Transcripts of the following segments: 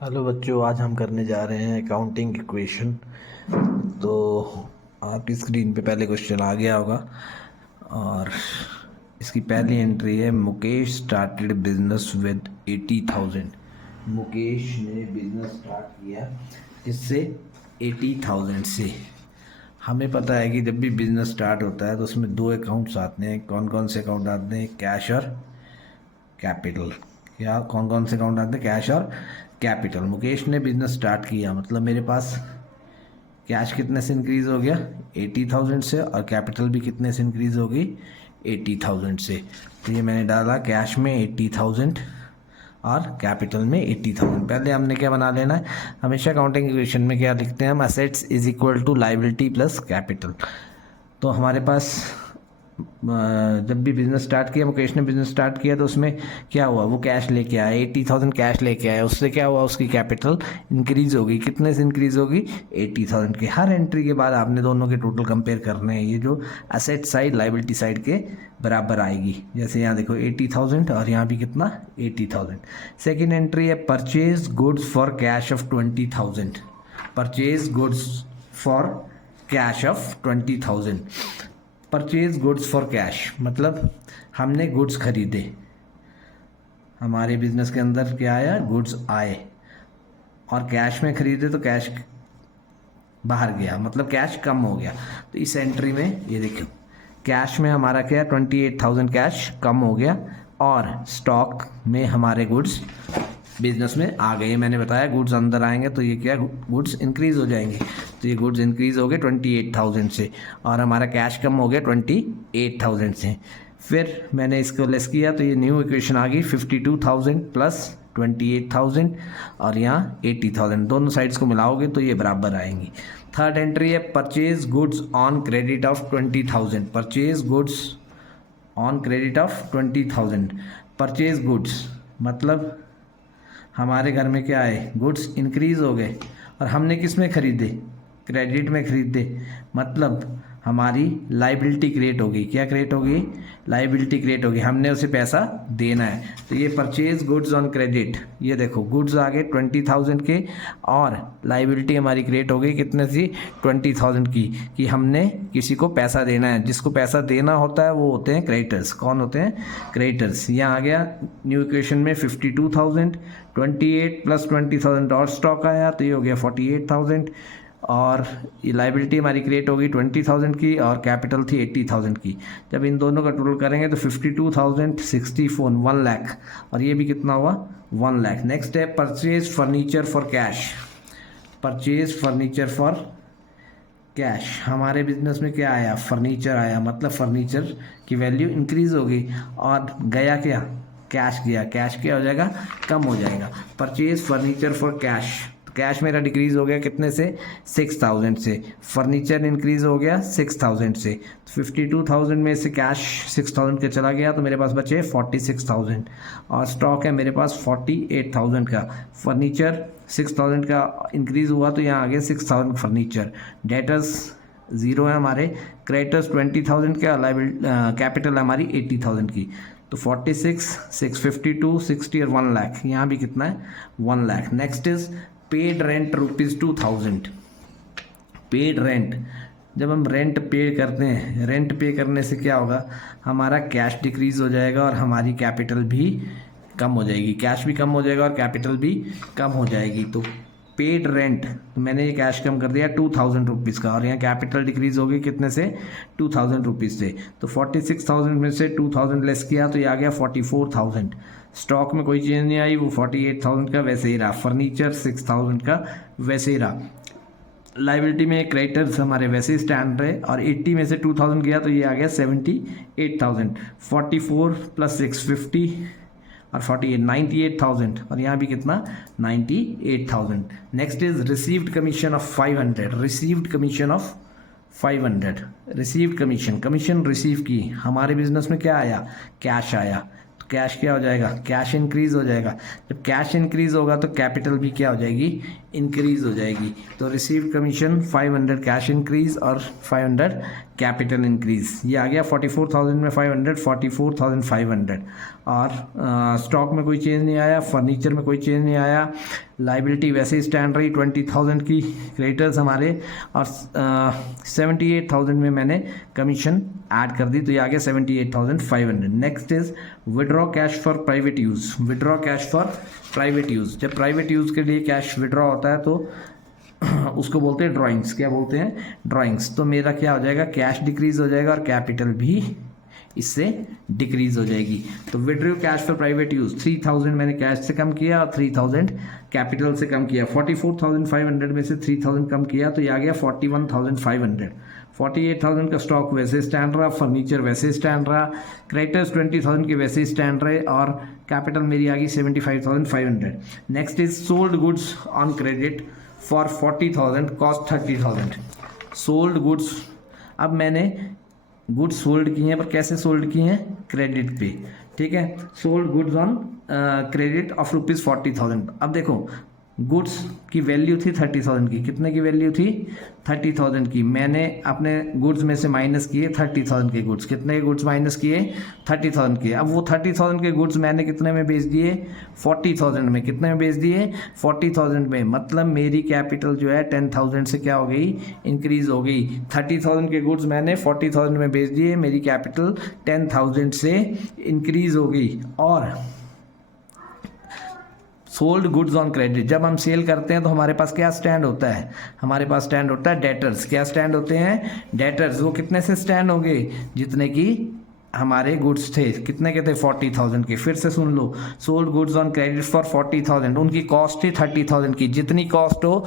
Hello बच्चों, आज हम करने जा रहे हैं अकाउंटिंग इक्वेशन। तो आपकी स्क्रीन पे पहले क्वेश्चन आ गया होगा और इसकी पहली एंट्री है, Mukesh started business with 80,000। Mukesh ने बिजनेस स्टार्ट किया इससे 80,000 से। हमें पता है कि जब भी बिजनेस स्टार्ट होता है तो उसमें दो अकाउंट्स आते हैं। कौन कौन से अकाउंट आते हैं? कैश और कैपिटल। क्या कौन कौन से अकाउंट आते हैं? कैश और कैपिटल। मुकेश ने बिजनेस स्टार्ट किया मतलब मेरे पास कैश कितने से इंक्रीज हो गया? 80,000 से, और कैपिटल भी कितने से इंक्रीज होगी? 80,000 से। तो ये मैंने डाला कैश में 80,000 और कैपिटल में 80,000। पहले हमने क्या बना लेना है, हमेशा अकाउंटिंग इक्वेशन में क्या लिखते हैं हम? Assets is equal to liability plus capital. तो हमारे पास जब भी बिजनेस स्टार्ट किया, मुकेश ने बिजनेस स्टार्ट किया, तो उसमें क्या हुआ? वो कैश लेके आया, 80,000 कैश लेके आया। उससे क्या हुआ? उसकी कैपिटल इंक्रीज होगी। कितने से इंक्रीज होगी? 80,000 के। हर एंट्री के बाद आपने दोनों के टोटल कंपेयर करने हैं, ये जो असेट साइड लाइबिलिटी साइड के बराबर आएगी। जैसे यहाँ देखो 80,000 और यहाँ भी कितना? 80,000। सेकेंड एंट्री है, purchase goods for cash of 20,000। Purchase goods for cash of 20,000। Purchase goods for cash मतलब हमने गुड्स खरीदे। हमारे बिजनेस के अंदर क्या आया? गुड्स आए। और कैश में खरीदे तो कैश बाहर गया, मतलब कैश कम हो गया। तो इस एंट्री में ये देखो, कैश में हमारा क्या है? 28,000 कैश कम हो गया, और स्टॉक में हमारे गुड्स बिजनेस में आ गए। मैंने बताया गुड्स अंदर आएंगे तो ये क्या? गुड्स इंक्रीज हो जाएंगे। तो ये गुड्स इंक्रीज हो गए 28,000 से, और हमारा कैश कम हो गया 28,000 से। फिर मैंने इसको लेस किया तो ये न्यू इक्वेशन आ गई, 52,000 प्लस 28,000 और यहाँ 80,000। दोनों साइड्स को मिलाओगे तो ये बराबर आएंगी। थर्ड एंट्री है, purchase goods on credit of 20,000। Purchase goods on credit of 20,000। Purchase goods मतलब हमारे घर में क्या है? गुड्स इंक्रीज हो गए, और हमने किस में खरीदे? क्रेडिट में खरीदे। मतलब हमारी लाइबिलिटी क्रिएट होगी। क्या क्रिएट होगी? लाइबिलिटी क्रिएट होगी। हमने उसे पैसा देना है। तो ये परचेज गुड्स ऑन क्रेडिट, ये देखो गुड्स आ गए 20,000 के, और लाइबिलिटी हमारी क्रिएट हो गई कितने सी? 20,000 की, कि हमने किसी को पैसा देना है। जिसको पैसा देना होता है वो होते हैं क्रेडिटर्स। कौन होते हैं? क्रेडिटर्स। यहाँ आ गया न्यू इक्वेशन में 52,000, 28 प्लस 20,000 और स्टॉक आया तो ये हो गया 48,000, और ये लाइबिलिटी हमारी क्रिएट होगी 20,000 की, और कैपिटल थी 80,000 की। जब इन दोनों का टोटल करेंगे तो 52,000 64 1 लाख, और ये भी कितना हुआ? 1 लाख। नेक्स्ट है, purchase furniture for cash. Purchase furniture for cash. हमारे बिजनेस में क्या आया? फर्नीचर आया, मतलब फर्नीचर की वैल्यू इंक्रीज हो गई, और गया क्या? कैश गया। कैश क्या हो जाएगा? कम हो जाएगा। Purchase furniture for cash, cash मेरा डिक्रीज हो गया कितने से? 6,000 से। फर्नीचर इंक्रीज हो गया 6,000 से। 52,000 में से कैश 6,000 का चला गया तो मेरे पास बचे 46,000, और स्टॉक है मेरे पास 48,000 का। फर्नीचर 6,000 का इंक्रीज हुआ तो यहाँ आ गया 6,000 फर्नीचर। डेटर्स ज़ीरो है हमारे। क्रेडिटर्स 20,000 का, कैपिटल हमारी 80,000 की। तो 46, 652, 60 और 1 लाख। यहाँ भी कितना है? 1 lakh. Next is paid rent ₹2,000। Paid rent, जब हम रेंट पे करते हैं, रेंट पे करने से क्या होगा? हमारा कैश डिक्रीज हो जाएगा और हमारी कैपिटल भी कम हो जाएगी। कैश भी कम हो जाएगा और कैपिटल भी कम हो जाएगी। तो पेड रेंट, तो मैंने ये कैश कम कर दिया 2,000 रुपीज़ का, और यहाँ कैपिटल डिक्रीज होगी कितने से? 2,000 रुपीज़ से। तो 46,000 में से 2,000 लेस किया तो ये आ गया 44,000। स्टॉक में कोई चेंज नहीं आई, वो 48,000 का वैसे ही रहा। फर्नीचर 6,000 का वैसे ही रहा। लाइबिलिटी में क्रेडिटर्स हमारे वैसे ही स्टैंड रहे, और 80 में से 2,000 गया तो ये आ गया 78,000। 44 प्लस 6 50 और 48 98,000, और यहाँ भी कितना? 98,000। Next is received commission of 500। Received commission of 500। Received commission, commission receive की। हमारे बिजनेस में क्या आया? कैश आया। तो कैश क्या हो जाएगा? कैश इंक्रीज हो जाएगा। जब कैश इंक्रीज होगा तो कैपिटल भी क्या हो जाएगी? इंक्रीज हो जाएगी। तो रिसीव्ड कमीशन 500 कैश इंक्रीज और 500 कैपिटल इंक्रीज, ये आ गया 44,000 में 500, 44,500। और स्टॉक में कोई चेंज नहीं आया, फर्नीचर में कोई चेंज नहीं आया, लाइबिलिटी वैसे ही स्टैंड रही 20,000 की क्रेडिटर्स हमारे, और 78,000 में मैंने कमीशन ऐड कर दी, तो ये आ गया 78,500। Next is withdraw cash for private use. Withdraw cash for private use, जब प्राइवेट यूज़ के लिए कैश विड्रॉ होता है तो उसको बोलते हैं ड्राइंग्स। क्या बोलते हैं? ड्राइंग्स। तो मेरा क्या हो जाएगा, कैश डिक्रीज हो जाएगा और कैपिटल भी इससे डिक्रीज हो जाएगी। तो withdraw cash for private use, 3,000 मैंने कैश से कम किया और 3,000 कैपिटल से कम किया। 44,500 में से 3,000 कम किया तो ये आ गया 41,500। 48,000 का स्टॉक वैसे स्टैंड रहा, फर्नीचर वैसे स्टैंड रहा, क्रेडिटर्स 20,000 के वैसे स्टैंड रहे, और कैपिटल मेरी आ गई 75,500। Next is sold goods on credit for 40,000, cost 30,000। Sold goods, अब मैंने गुड्स सोल्ड किए हैं, पर कैसे सोल्ड किए हैं? क्रेडिट पे। ठीक है, sold goods on credit of ₹40,000। अब देखो, गुड्स की वैल्यू थी 30,000 की। कितने की वैल्यू थी? 30,000 की। मैंने अपने गुड्स में से माइनस किए 30,000 के गुड्स। कितने के गुड्स माइनस किए? 30,000 के। अब वो 30,000 के गुड्स मैंने कितने में बेच दिए? 40,000 में। कितने में बेच दिए? 40,000 में। मतलब मेरी कैपिटल जो है 10,000 से क्या हो गई? इंक्रीज हो गई। 30,000 के गुड्स मैंने 40,000 में बेच दिए, मेरी कैपिटल 10,000 से इंक्रीज हो गई। और सोल्ड गुड्स ऑन क्रेडिट, जब हम सेल करते हैं तो हमारे पास क्या स्टैंड होता है? हमारे पास स्टैंड होता है डेटर्स। क्या स्टैंड होते हैं? डेटर्स। वो कितने से स्टैंड होंगे? जितने की हमारे गुड्स थे। कितने के थे? 40,000 के। फिर से सुन लो, sold goods on credit for 40,000, उनकी कॉस्ट थी 30,000 की। जितनी कॉस्ट हो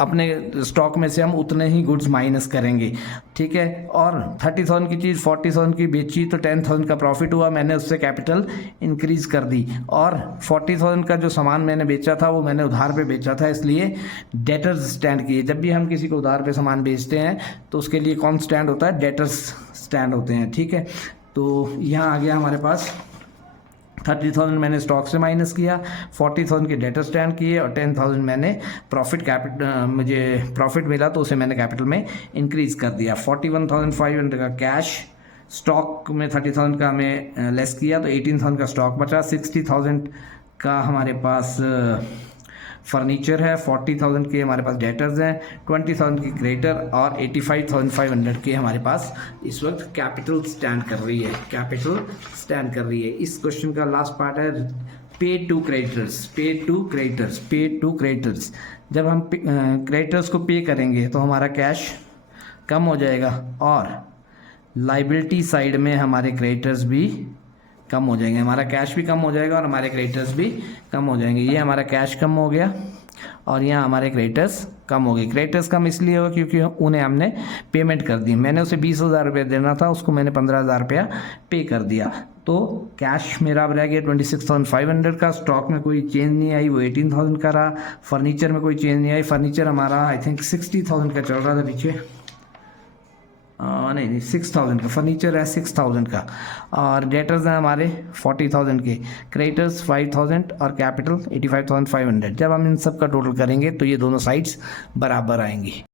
अपने स्टॉक में से हम उतने ही गुड्स माइनस करेंगे। ठीक है, और 30,000 की चीज़ 40,000 की बेची तो 10,000 का प्रॉफिट हुआ, मैंने उससे कैपिटल इंक्रीज कर दी। और 40,000 का जो सामान मैंने बेचा था वो मैंने उधार पे बेचा था, इसलिए डेटर्स स्टैंड किए। जब भी हम किसी को उधार पे सामान बेचते हैं तो उसके लिए कौन स्टैंड होता है? डेटर्स स्टैंड होते हैं। ठीक है, तो यहाँ आ गया हमारे पास 30,000 मैंने स्टॉक से माइनस किया, 40,000 के डेटर स्टैंड किए, और 10,000 मैंने मुझे प्रॉफिट मिला तो उसे मैंने कैपिटल में इंक्रीज कर दिया। 41,500 का कैश, स्टॉक में 30,000 का हमें लेस किया तो 18,000 का स्टॉक बचा। 60,000 का हमारे पास फर्नीचर है, 40,000 के हमारे पास डेटर्स हैं, 20,000 की क्रेडिटर, और 85,500 के हमारे पास इस वक्त कैपिटल स्टैंड कर रही है। कैपिटल स्टैंड कर रही है। इस क्वेश्चन का लास्ट पार्ट है पे टू क्रेडिटर्स। पे टू क्रेडिटर्स, पे टू क्रेडिटर्स। जब हम क्रेडिटर्स को पे करेंगे तो हमारा कैश कम हो जाएगा, और लाइबिलिटी साइड में हमारे क्रेडिटर्स भी कम हो जाएंगे। हमारा कैश भी कम हो जाएगा और हमारे क्रेडिटर्स भी कम हो जाएंगे। ये हमारा कैश कम हो गया और यहाँ हमारे क्रेडिटर्स कम हो गए। क्रेडिटर्स कम इसलिए हो क्योंकि उन्हें हमने पेमेंट कर दी। मैंने उसे 20,000 रुपये देना था, उसको मैंने 15,000 रुपया पे कर दिया। तो कैश मेरा अब रह गया 26,500 का। स्टॉक में कोई चेंज नहीं आई, वो 18,000 का रहा। फर्नीचर में कोई चेंज नहीं आई, फर्नीचर हमारा आई थिंक 60,000 का चल रहा था पीछे। नहीं 6,000 का फर्नीचर है, 6,000 का। और डेटर्स हैं हमारे 40,000 के, क्रेडिटर्स 5,000 और कैपिटल 85,500। जब हम इन सब का टोटल करेंगे तो ये दोनों साइड्स बराबर आएंगी।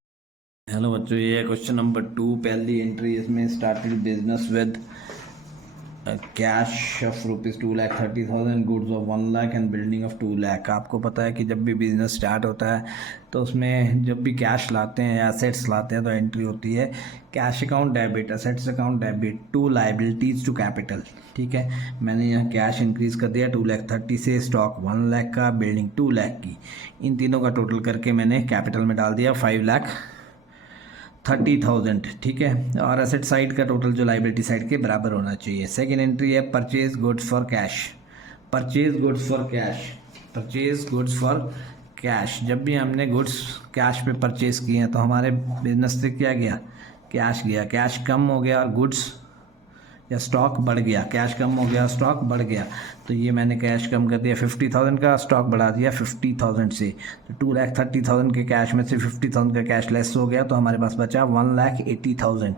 हेलो बच्चों, ये है क्वेश्चन नंबर 2। पहली एंट्री इसमें started business with cash of ₹2,30,000, goods of 1 lakh and building of 2 lakh. आपको पता है कि जब भी बिजनेस स्टार्ट होता है तो उसमें जब भी कैश लाते हैं या एसेट्स लाते हैं तो एंट्री होती है cash account debit, assets account debit, to liabilities to capital. ठीक है, मैंने यहाँ कैश इंक्रीज़ कर दिया 2,30,000 से, स्टॉक 1 लाख का, बिल्डिंग 2 लाख की। इन तीनों का टोटल करके मैंने कैपिटल में डाल दिया 5,30,000। ठीक है, और एसेट साइड का टोटल जो लाइबिलिटी साइड के बराबर होना चाहिए। सेकेंड एंट्री है purchase goods for cash. Purchase goods for cash, purchase goods for cash. जब भी हमने गुड्स कैश पे परचेज किए हैं तो हमारे बिजनेस से क्या गया? कैश गया। कैश कम हो गया और गुड्स या स्टॉक बढ़ गया। कैश कम हो गया, स्टॉक बढ़ गया। तो ये मैंने कैश कम कर दिया 50,000 का, स्टॉक बढ़ा दिया 50,000 से। तो 2,30,000 के कैश में से 50,000 का कैश लेस हो गया तो हमारे पास बचा 1,80,000।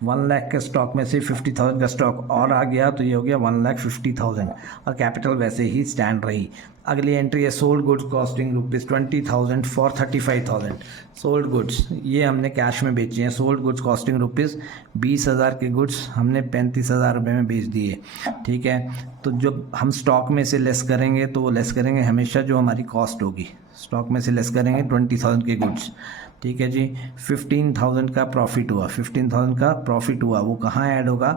1 लाख के स्टॉक में से 50,000 का स्टॉक और आ गया तो ये हो गया 1,50,000 और कैपिटल वैसे ही स्टैंड रही। अगली एंट्री है sold goods costing ₹20,000 for 35,000। Sold goods ये हमने कैश में बेची हैं। सोल्ड गुड्स कॉस्टिंग ₹20,000 के गुड्स हमने 35,000 रुपये में बेच दिए। ठीक है, तो जब हम स्टॉक में से लेस करेंगे तो वो लेस करेंगे हमेशा जो हमारी कॉस्ट होगी, स्टॉक में से लेस करेंगे 20,000 के गुड्स। ठीक है जी, 15,000 का प्रॉफिट हुआ, 15,000 का प्रॉफिट हुआ, वो कहाँ ऐड होगा,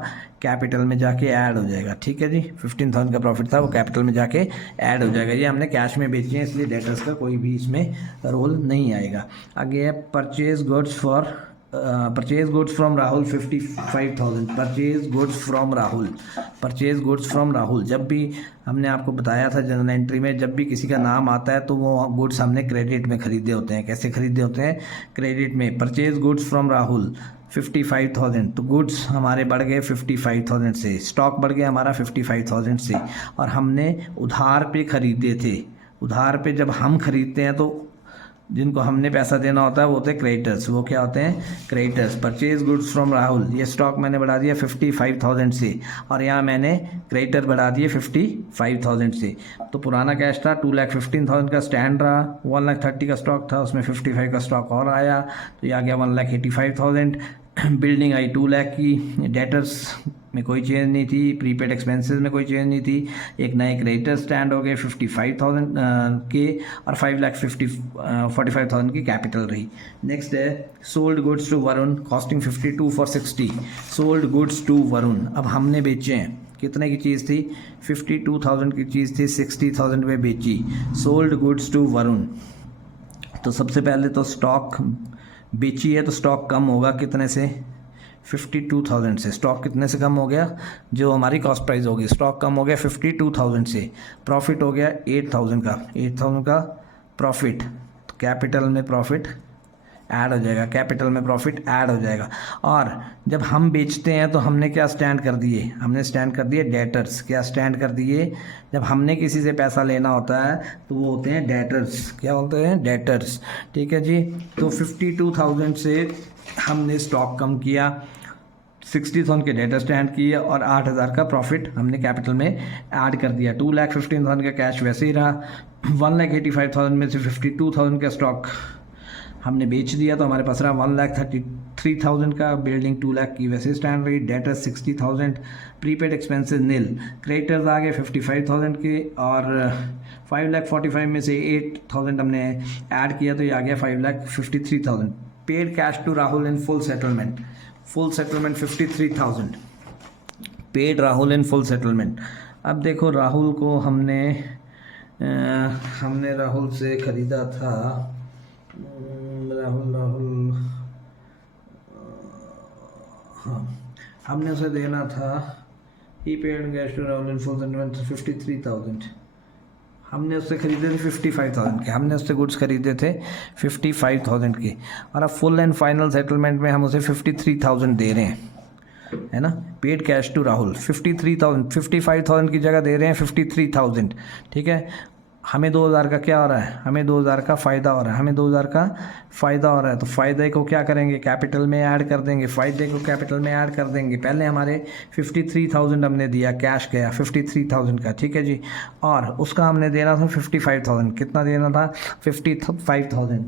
कैपिटल में जाके ऐड हो जाएगा। ठीक है जी, 15,000 का प्रॉफिट था वो कैपिटल में जाके ऐड हो जाएगा। ये हमने कैश में बेची है इसलिए डेटर्स का कोई भी इसमें रोल नहीं आएगा। आगे है purchase goods from Rahul 55,000। Purchase goods from Rahul, जब भी हमने आपको बताया था जनरल एंट्री में, जब भी किसी का नाम आता है तो वो गुड्स हमने क्रेडिट में खरीदे होते हैं। कैसे खरीदे होते हैं, क्रेडिट में। परचेज गुड्स फ्रॉम राहुल 55,000, तो गुड्स हमारे बढ़ गए 55,000 से, स्टॉक बढ़ गया हमारा 55,000 से, और हमने उधार पे खरीदे थे। उधार पे जब हम खरीदते हैं तो जिनको हमने पैसा देना होता है वो होते हैं क्रेडिटर्स। वो क्या होते हैं, creditors. Purchase goods from Rahul, ये स्टॉक मैंने बढ़ा दिया 55,000 से और यहाँ मैंने क्रेडिटर बढ़ा दिए 55,000 से। तो पुराना कैश था 2,15,000 का स्टैंड रहा, 1,30,000 का स्टॉक था, उसमें 55 का स्टॉक और आया तो ये आ गया 1,85,000। बिल्डिंग आई 2 लाख की, डेटर्स में कोई चेंज नहीं थी, प्रीपेड एक्सपेंसेस में कोई चेंज नहीं थी। एक नए क्रेडिटर स्टैंड हो गए 55,000 के और 5,45,000 की कैपिटल रही। नेक्स्ट है sold goods to Varun costing 52 for 60। Sold goods to Varun, अब हमने बेचे हैं, कितने की चीज़ थी, 52,000 की चीज़ थी, 60,000 में बेची। सोल्ड गुड्स टू वरुण, तो सबसे पहले तो स्टॉक बेची है तो स्टॉक कम होगा कितने से, 52,000 से। स्टॉक कितने से कम हो गया, जो हमारी कॉस्ट प्राइस होगी, स्टॉक कम हो गया 52,000 से। प्रॉफिट हो गया 8,000 का प्रॉफिट, तो कैपिटल में प्रॉफिट ऐड हो जाएगा, कैपिटल में प्रॉफिट ऐड हो जाएगा। और जब हम बेचते हैं तो हमने क्या स्टैंड कर दिए, हमने स्टैंड कर दिए डेटर्स। क्या स्टैंड कर दिए, जब हमने किसी से पैसा लेना होता है तो वो होते हैं डेटर्स। क्या होते हैं, डेटर्स। ठीक है जी, तो 52,000 से हमने स्टॉक कम किया, 60,000 के डेटा स्टैंड किए और 8,000 का प्रॉफिट हमने कैपिटल में ऐड कर दिया। 2,15,000 का कैश वैसे ही रहा, 1,85,000 में से 52,000 का स्टॉक हमने बेच दिया तो हमारे पास रहा 1,33,000 का। बिल्डिंग 2 लाख की वैसे स्टैंड रही, डेटर 60,000, प्रीपेड एक्सपेंसेस नील, क्रेडिटर्स आ गए 55,000 के और 5,45,000 में से 8,000 हमने ऐड किया तो ये आ गया 5,53,000। Paid cash to Rahul in full settlement 53,000 paid Rahul in full settlement. अब देखो राहुल को हमने राहुल से ख़रीदा था, राहुल हाँ, हमने उसे देना था, he paid cash to Rahul in full settlement 53,000। हमने उससे खरीदे थे 55,000 के, हमने उससे गुड्स खरीदे थे 55,000 के, और अब फुल एंड फाइनल सेटलमेंट में हम उसे 53,000 दे रहे हैं, है ना। पेड कैश टू राहुल 53,000, 55,000 की जगह दे रहे हैं 53,000। ठीक है, हमें 2,000 का क्या हो रहा है, हमें 2,000 का फ़ायदा हो रहा है, हमें 2,000 का फ़ायदा हो रहा है। तो फ़ायदे को क्या करेंगे, कैपिटल में ऐड कर देंगे, फ़ायदे को कैपिटल में ऐड कर देंगे। पहले हमारे 53,000 हमने दिया, कैश गया 53,000 का, ठीक है जी, और उसका हमने देना था 55,000। कितना देना था, 55,000।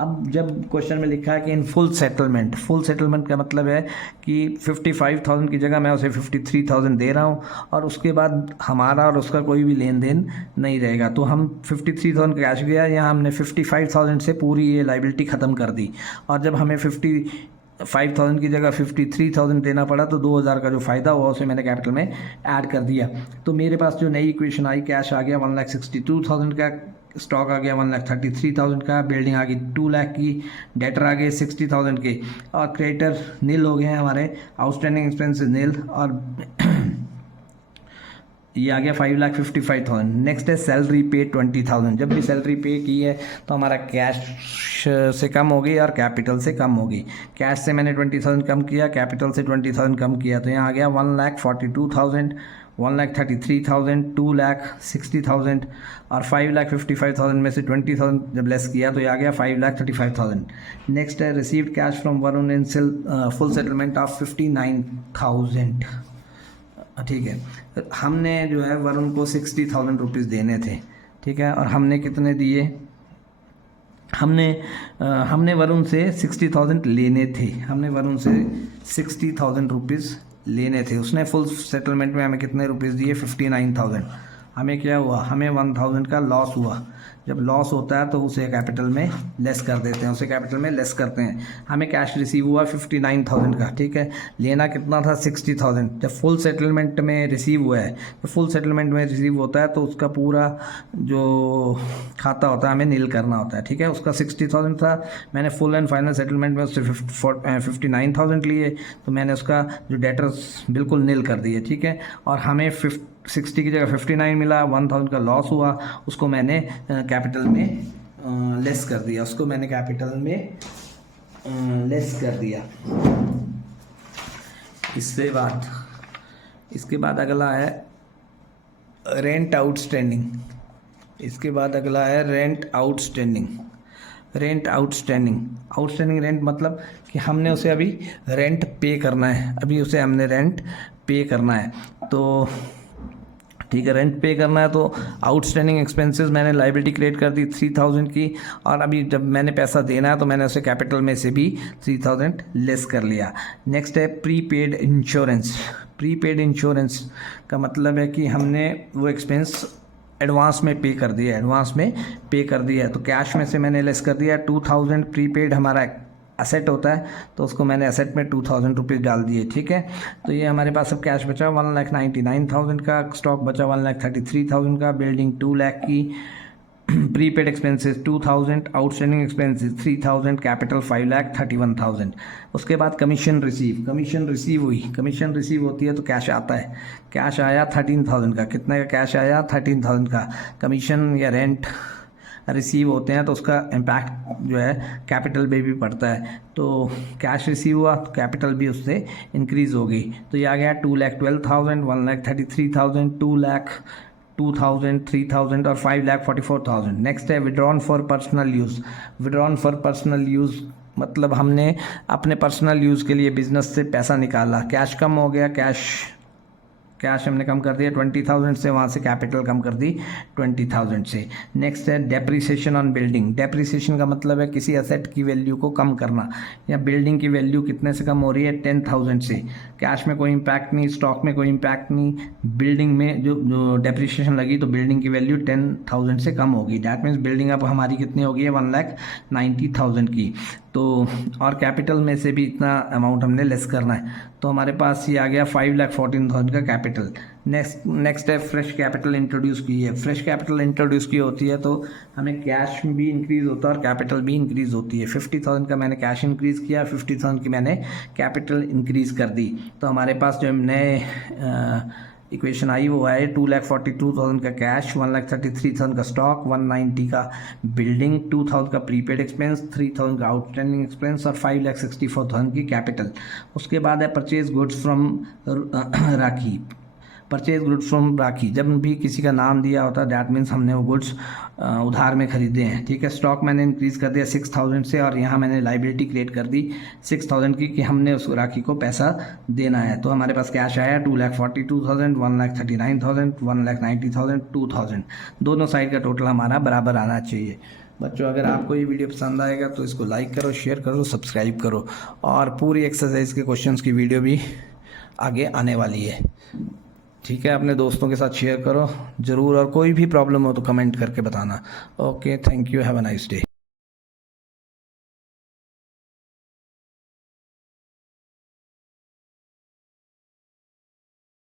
अब जब क्वेश्चन में लिखा है कि इन फुल सेटलमेंट का मतलब है कि 55,000 की जगह मैं उसे 53,000 दे रहा हूँ और उसके बाद हमारा और उसका कोई भी लेन देन नहीं रहेगा। तो हम 53,000 कैश गया, यहाँ हमने 55,000 से पूरी ये लाइबिलिटी ख़त्म कर दी, और जब हमें 55,000 की जगह 53,000 देना पड़ा तो 2,000 का जो फ़ायदा हुआ उसे मैंने कैपिटल में ऐड कर दिया। तो मेरे पास जो नई इक्वेशन आई, कैश आ गया 1,62,000 का, स्टॉक आ गया 1,33,000 का, बिल्डिंग आ गई 2 लाख की, डेटर आ गए 60,000 के, और क्रेडिटर नील हो गए हैं हमारे, आउटस्टैंडिंग एक्सपेंसेस नील, और ये आ गया 5,55,000। नेक्स्ट है सैलरी पे 20,000। जब भी सैलरी पे की है तो हमारा कैश से कम हो गई और कैपिटल से कम हो गई। कैश से मैंने 20,000 कम किया, कैपिटल से 20,000 कम किया, तो यहाँ आ गया 1,42,000। 1,33,000, 2,60,000 और 5,55,000 में से 20,000 जब लेस किया तो ये आ गया 5,35,000। नेक्स्ट है received cash from Varun in full settlement of 59,000। ठीक है, हमने जो है वरुण को 60,000 रुपीज़ देने थे, ठीक है, और हमने कितने दिए, हमने वरुण से 60,000 लेने थे, हमने वरुण से 60,000 रुपीज़ लेने थे। उसने फुल सेटलमेंट में हमें कितने रुपीज़ दिए, 59,000। हमें क्या हुआ, हमें 1,000 का लॉस हुआ। जब लॉस होता है तो उसे कैपिटल में लेस कर देते हैं, उसे कैपिटल में लेस करते हैं। हमें कैश रिसीव हुआ 59,000 का, ठीक है, लेना कितना था, 60,000। जब फुल सेटलमेंट में रिसीव हुआ है, तो फुल सेटलमेंट में रिसीव होता है तो उसका पूरा जो खाता होता है हमें नील करना होता है, ठीक है। उसका 60,000 था, मैंने फुल एंड फाइनल सेटलमेंट में उससे 59,000 लिए, तो मैंने उसका जो डेटर्स बिल्कुल नील कर दिए, ठीक है। और हमें 60 की जगह 59 मिला, 1,000 का लॉस हुआ, उसको मैंने कैपिटल में लेस कर दिया, उसको मैंने कैपिटल में लेस कर दिया। इसके बाद अगला है रेंट आउटस्टैंडिंग। इसके बाद अगला है रेंट आउटस्टैंडिंग। आउटस्टैंडिंग रेंट मतलब कि हमने उसे अभी रेंट पे करना है, अभी उसे हमने रेंट पे करना है, तो ठीक है, रेंट पे करना है। तो आउटस्टैंडिंग एक्सपेंसेस मैंने लाइबिलिटी क्रिएट कर दी 3,000 की, और अभी जब मैंने पैसा देना है तो मैंने उसे कैपिटल में से भी 3,000 लेस कर लिया। नेक्स्ट है प्रीपेड इंश्योरेंस। प्रीपेड इंश्योरेंस का मतलब है कि हमने वो एक्सपेंस एडवांस में पे कर दिया है, तो कैश में से मैंने लेस कर दिया 2,000। प्रीपेड हमारा एसेट होता है, तो उसको मैंने एसेट में 2,000 रुपीज़ डाल दिए, ठीक है। तो ये हमारे पास अब कैश बचा 1,99,000 का, स्टॉक बचा 1,33,000 का, बिल्डिंग 2 लाख की, prepaid expenses 2,000, outstanding expenses 3,000, capital 5,31,000। उसके बाद कमीशन रिसीव होती है तो कैश आता है, कैश आया 13,000 का। कितने का कैश आया, 13,000 का। कमीशन या रेंट रिसीव होते हैं तो उसका इम्पैक्ट जो है कैपिटल पे भी पड़ता है, तो कैश रिसीव हुआ तो कैपिटल भी उससे इंक्रीज़ हो गई। तो ये आ गया 2,12,000, 1,33,000, 2,02,000, 3,000 और 5,44,000। नेक्स्ट है विड्रॉन फॉर पर्सनल यूज़ मतलब हमने अपने पर्सनल यूज़ के लिए बिजनेस से पैसा निकाला, कैश कम हो गया, कैश हमने कम कर दिया 20,000 से, वहाँ से कैपिटल कम कर दी 20,000 से। नेक्स्ट है डेप्रिसिएशन ऑन बिल्डिंग। डेप्रिसिएशन का मतलब है किसी एसेट की वैल्यू को कम करना, या बिल्डिंग की वैल्यू कितने से कम हो रही है, 10,000 से। कैश में कोई इम्पैक्ट नहीं, स्टॉक में कोई इम्पैक्ट नहीं, बिल्डिंग में जो डेप्रिसिएशन लगी तो बिल्डिंग की वैल्यू 10,000 से कम होगी। डैट मीन्स बिल्डिंग अब हमारी कितनी होगी है, 1,90,000 की। तो और कैपिटल में से भी इतना अमाउंट हमने लेस करना है, तो हमारे पास ये आ गया 5,14,000 का कैपिटल। नेक्स्ट है फ्रेश कैपिटल इंट्रोड्यूस की है। फ्रेश कैपिटल इंट्रोड्यूस की होती है तो हमें कैश भी इंक्रीज़ होता है और कैपिटल भी इंक्रीज़ होती है। 50,000 का मैंने कैश इंक्रीज़ किया, 50,000 की मैंने कैपिटल इंक्रीज़ कर दी, तो हमारे पास जो नए इक्वेशन आई वो है 2,42,000 का कैश, 1,33,000 का स्टॉक, 190 का बिल्डिंग, 2,000 का प्रीपेड एक्सपेंस, 3,000 का आउटस्टैंडिंग एक्सपेंस और 5,64,000 की कैपिटल। उसके बाद है परचेज गुड्स फ्रॉम राखी। जब भी किसी का नाम दिया होता है दैट मीन्स हमने वो गुड्स उधार में खरीदे हैं, ठीक है। स्टॉक मैंने इंक्रीज़ कर दिया 6,000 से, और यहाँ मैंने लाइबिलिटी क्रिएट कर दी 6,000 की कि हमने उस राखी को पैसा देना है। तो हमारे पास कैश आया 2,42,000, 1,39,000, 1,90,000, 2,000। दोनों साइड का टोटल हमारा बराबर आना चाहिए। बच्चों अगर आपको ये वीडियो पसंद आएगा तो इसको लाइक करो, शेयर करो, सब्सक्राइब करो, और पूरी एक्सरसाइज के क्वेश्चंस की वीडियो भी आगे आने वाली है, ठीक है। अपने दोस्तों के साथ शेयर करो ज़रूर, और कोई भी प्रॉब्लम हो तो कमेंट करके बताना। Okay, thank you, have a nice day.